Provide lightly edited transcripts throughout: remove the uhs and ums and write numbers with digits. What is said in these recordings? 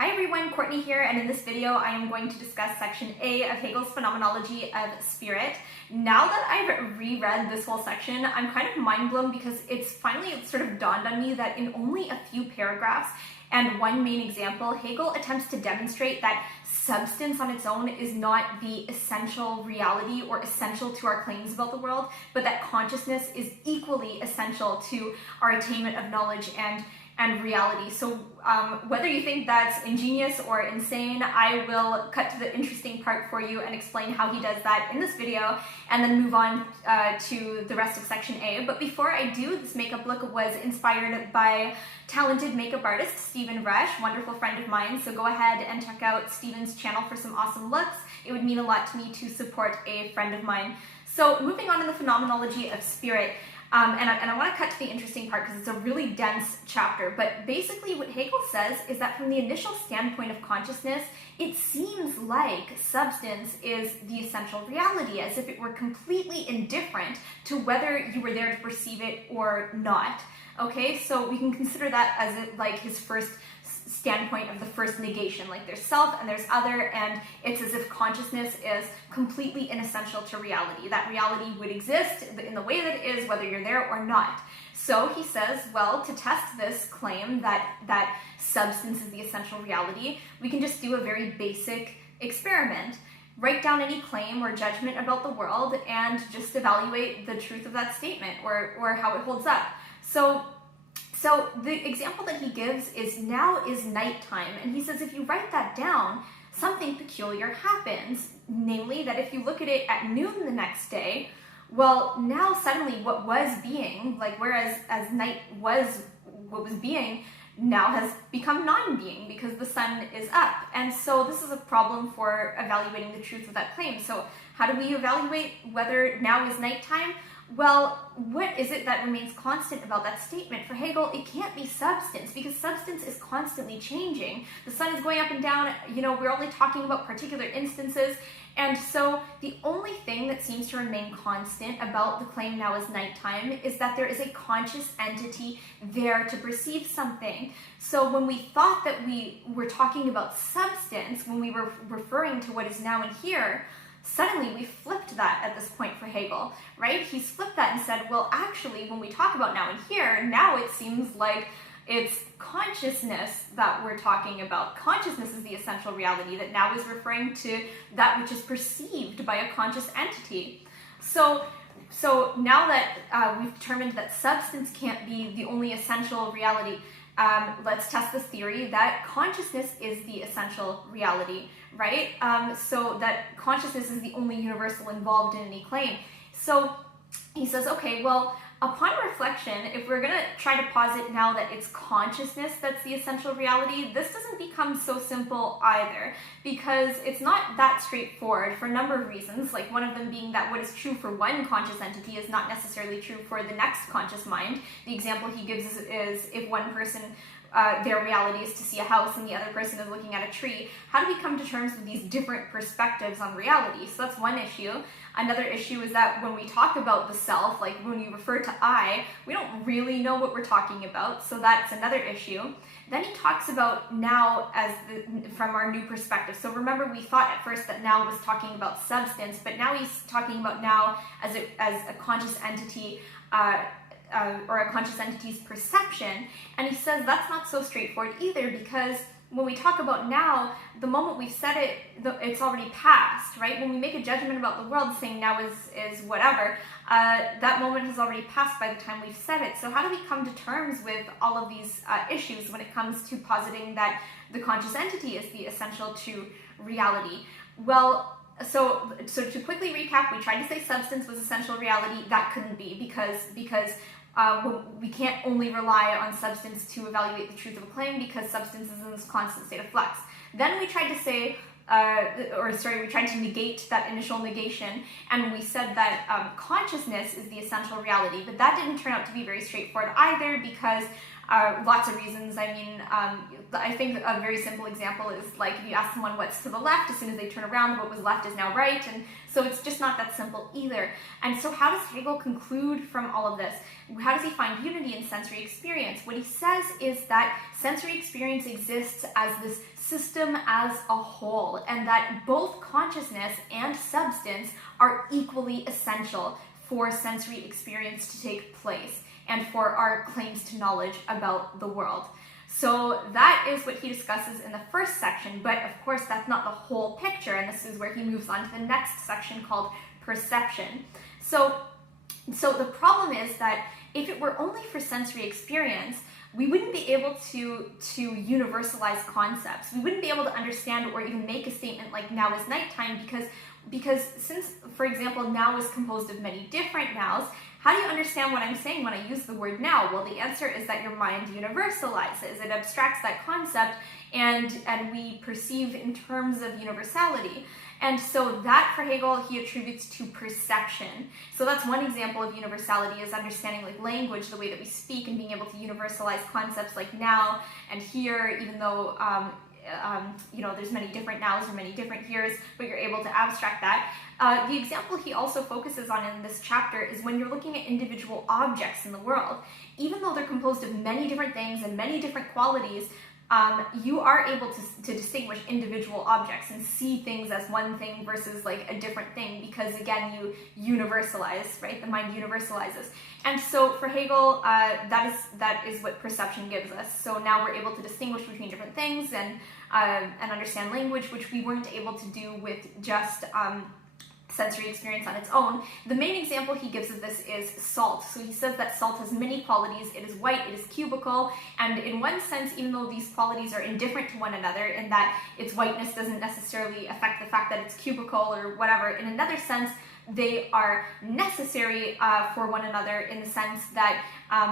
Hi everyone, Courtney here, and in this video I am going to discuss section A of Hegel's Phenomenology of Spirit. Now that I've reread this whole section, I'm kind of mind blown because it's finally sort of dawned on me that in only a few paragraphs and one main example, Hegel attempts to demonstrate that substance on its own is not the essential reality or essential to our claims about the world, but that consciousness is equally essential to our attainment of knowledge and reality. So whether you think that's ingenious or insane, I will cut to the interesting part for you and explain how he does that in this video, and then move on to the rest of section A. But before I do, this makeup look was inspired by talented makeup artist Stephen Rush, wonderful friend of mine. So go ahead and check out Stephen's channel for some awesome looks. It would mean a lot to me to support a friend of mine. So moving on to the Phenomenology of Spirit. And I want to cut to the interesting part because it's a really dense chapter, but basically what Hegel says is that from the initial standpoint of consciousness, it seems like substance is the essential reality, as if it were completely indifferent to whether you were there to perceive it or not. Okay, so we can consider that as like his first standpoint of the first negation, like there's self and there's other, and it's as if consciousness is completely inessential to reality. That reality would exist in the way that it is, whether you're there or not. So he says, well, to test this claim that substance is the essential reality, we can just do a very basic experiment. Write down any claim or judgment about the world and just evaluate the truth of that statement or how it holds up. So the example that he gives is now is nighttime, and he says if you write that down, something peculiar happens, namely that if you look at it at noon the next day, well, now suddenly what was being, like whereas as night was what was being, now has become non-being because the sun is up. And so this is a problem for evaluating the truth of that claim. So how do we evaluate whether now is nighttime? Well, what is it that remains constant about that statement? For Hegel, it can't be substance, because substance is constantly changing. The sun is going up and down, we're only talking about particular instances, and so the only thing that seems to remain constant about the claim now is nighttime is that there is a conscious entity there to perceive something. So when we thought that we were talking about substance, when we were referring to what is now and here, suddenly we flipped that at this point for Hegel, right? He's flipped that and said, well, actually, when we talk about now and here, now it seems like it's consciousness that we're talking about. Consciousness is the essential reality that now is referring to that which is perceived by a conscious entity. So now that we've determined that substance can't be the only essential reality, let's test this theory that consciousness is the essential reality, right? So that consciousness is the only universal involved in any claim. So he says, okay, well, upon reflection, if we're going to try to posit now that it's consciousness that's the essential reality, this doesn't become so simple either, because it's not that straightforward for a number of reasons, like one of them being that what is true for one conscious entity is not necessarily true for the next conscious mind. The example he gives is if one person their reality is to see a house and the other person is looking at a tree. How do we come to terms with these different perspectives on reality? So that's one issue. Another issue is that when we talk about the self, like when we refer to I, we don't really know what we're talking about, so that's another issue. Then he talks about now as from our new perspective. So remember, we thought at first that now was talking about substance, but now he's talking about now as a conscious entity, or a conscious entity's perception, and he says that's not so straightforward either, because when we talk about now, the moment we've said it, it's already passed, right? When we make a judgment about the world saying now is whatever, that moment has already passed by the time we've said it. So how do we come to terms with all of these issues when it comes to positing that the conscious entity is the essential to reality? Well, so to quickly recap, we tried to say substance was essential reality. That couldn't be, because we can't only rely on substance to evaluate the truth of a claim, because substance is in this constant state of flux. Then we tried to say, we tried to negate that initial negation, and we said that consciousness is the essential reality, but that didn't turn out to be very straightforward either, because Lots of reasons. I mean, I think a very simple example is like if you ask someone what's to the left, as soon as they turn around, what was left is now right. And so it's just not that simple either. And so how does Hegel conclude from all of this? How does he find unity in sensory experience? What he says is that sensory experience exists as this system as a whole, and that both consciousness and substance are equally essential for sensory experience to take place and for our claims to knowledge about the world. So that is what he discusses in the first section, but of course that's not the whole picture, and this is where he moves on to the next section called perception. So the problem is that if it were only for sensory experience, we wouldn't be able to universalize concepts. We wouldn't be able to understand or even make a statement like now is nighttime because since, for example, now is composed of many different nows, how do you understand what I'm saying when I use the word now? Well, the answer is that your mind universalizes. It abstracts that concept and we perceive in terms of universality. And so that, for Hegel, he attributes to perception. So that's one example of universality, is understanding like language, the way that we speak, and being able to universalize concepts like now and here, even though there's many different nows or many different heres, but you're able to abstract that. The example he also focuses on in this chapter is when you're looking at individual objects in the world. Even though they're composed of many different things and many different qualities, you are able to distinguish individual objects and see things as one thing versus like a different thing, because again, you universalize, right? The mind universalizes. And so for Hegel, that is what perception gives us. So now we're able to distinguish between different things and understand language, which we weren't able to do with just sensory experience on its own. The main example he gives of this is salt. So he says that salt has many qualities. It is white, it is cubical, and in one sense, even though these qualities are indifferent to one another, in that its whiteness doesn't necessarily affect the fact that it's cubical or whatever, in another sense, they are necessary for one another in the sense that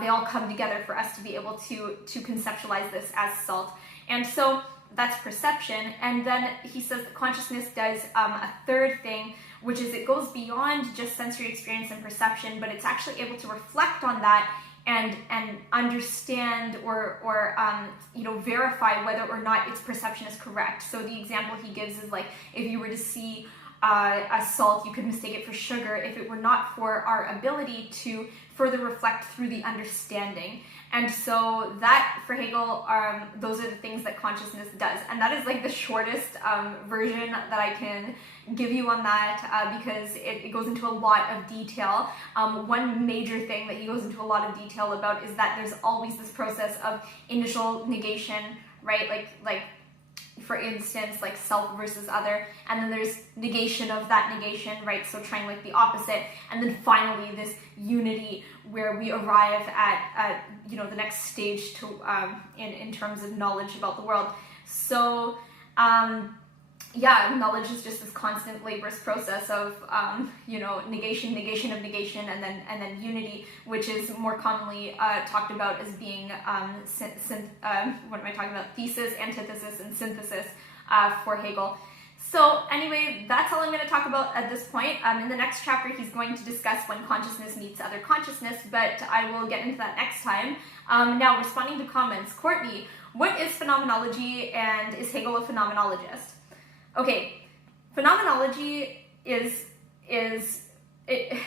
they all come together for us to be able to conceptualize this as salt. And so that's perception. And then he says that consciousness does a third thing, which is it goes beyond just sensory experience and perception, but it's actually able to reflect on that and understand or verify whether or not its perception is correct. So the example he gives is like if you were to see a salt, you could mistake it for sugar if it were not for our ability to further reflect through the understanding. And so that, for Hegel, those are the things that consciousness does. And that is like the shortest version that I can give you on that because it goes into a lot of detail. One major thing that he goes into a lot of detail about is that there's always this process of initial negation, right? Like for instance, like self versus other, and then there's negation of that negation, right? So trying like the opposite, and then finally this unity where we arrive at the next stage to in terms of knowledge about the world. So knowledge is just this constant laborious process of negation of negation, and then unity, which is more commonly talked about as being thesis, antithesis, and synthesis for Hegel. So anyway, that's all I'm going to talk about at this point. In the next chapter, he's going to discuss when consciousness meets other consciousness, but I will get into that next time. Now, responding to comments. Courtney, what is phenomenology, and is Hegel a phenomenologist? Okay, phenomenology it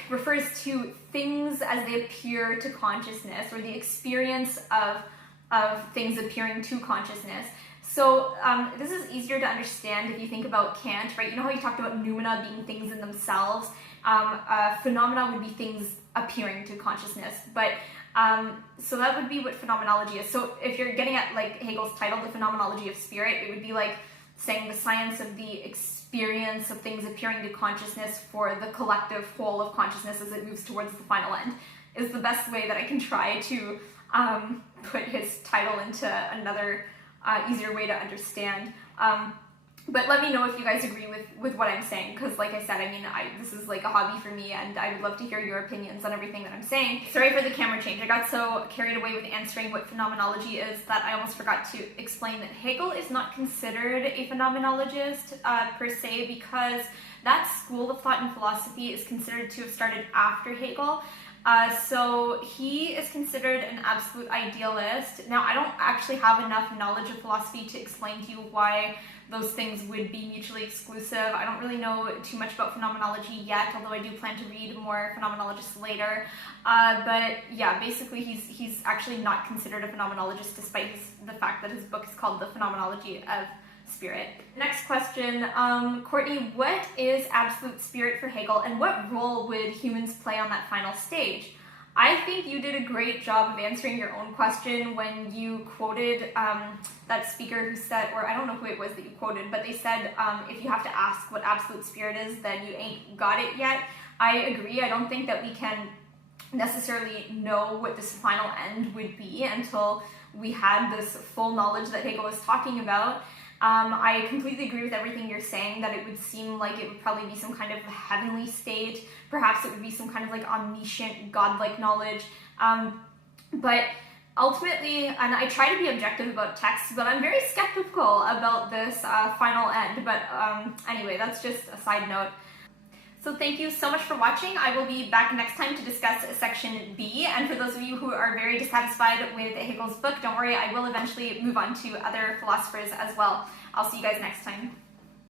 refers to things as they appear to consciousness, or the experience of things appearing to consciousness. So this is easier to understand if you think about Kant, right? You know how he talked about noumena being things in themselves? Phenomena would be things appearing to consciousness, but so that would be what phenomenology is. So if you're getting at like Hegel's title, the phenomenology of spirit, it would be like saying the science of the experience of things appearing to consciousness for the collective whole of consciousness as it moves towards the final end, is the best way that I can try to put his title into another easier way to understand. But let me know if you guys agree with what I'm saying, because like I said, I mean, this is like a hobby for me, and I would love to hear your opinions on everything that I'm saying. Sorry for the camera change. I got so carried away with answering what phenomenology is that I almost forgot to explain that Hegel is not considered a phenomenologist per se, because that school of thought and philosophy is considered to have started after Hegel. So he is considered an absolute idealist. Now, I don't actually have enough knowledge of philosophy to explain to you why those things would be mutually exclusive. I don't really know too much about phenomenology yet, although I do plan to read more phenomenologists later. But yeah, basically he's actually not considered a phenomenologist despite the fact that his book is called The Phenomenology of Spirit. Next question, Courtney, what is absolute spirit for Hegel, and what role would humans play on that final stage? I think you did a great job of answering your own question when you quoted that speaker who said, or I don't know who it was that you quoted, but they said, if you have to ask what absolute spirit is, then you ain't got it yet. I agree. I don't think that we can necessarily know what this final end would be until we had this full knowledge that Hegel was talking about. I completely agree with everything you're saying, that it would seem like it would probably be some kind of heavenly state. Perhaps it would be some kind of like omniscient, godlike knowledge. But ultimately, and I try to be objective about texts, but I'm very skeptical about this final end. But anyway, that's just a side note. So thank you so much for watching. I will be back next time to discuss section B. And for those of you who are very dissatisfied with Hegel's book, don't worry, I will eventually move on to other philosophers as well. I'll see you guys next time.